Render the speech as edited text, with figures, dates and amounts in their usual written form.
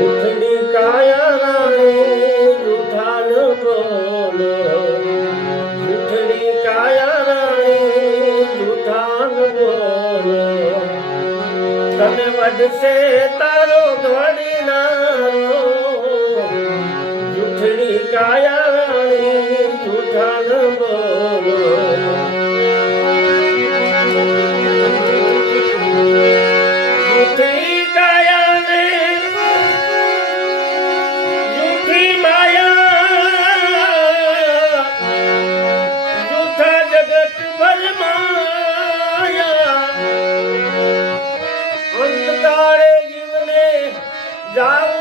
જૂઠની કાયા રાણી જૂઠા ન બોલો, જૂઠની કાયા રાણી જૂઠા ન બોલો, તને વધશે તારો ઘડીનારો, જૂઠની કાયા રાણી જૂઠા ન બોલો. જૂઠી કાયાને જૂઠી માયા, જૂઠા જગત ભરમાયા, અંતકાળે જીવને જાવ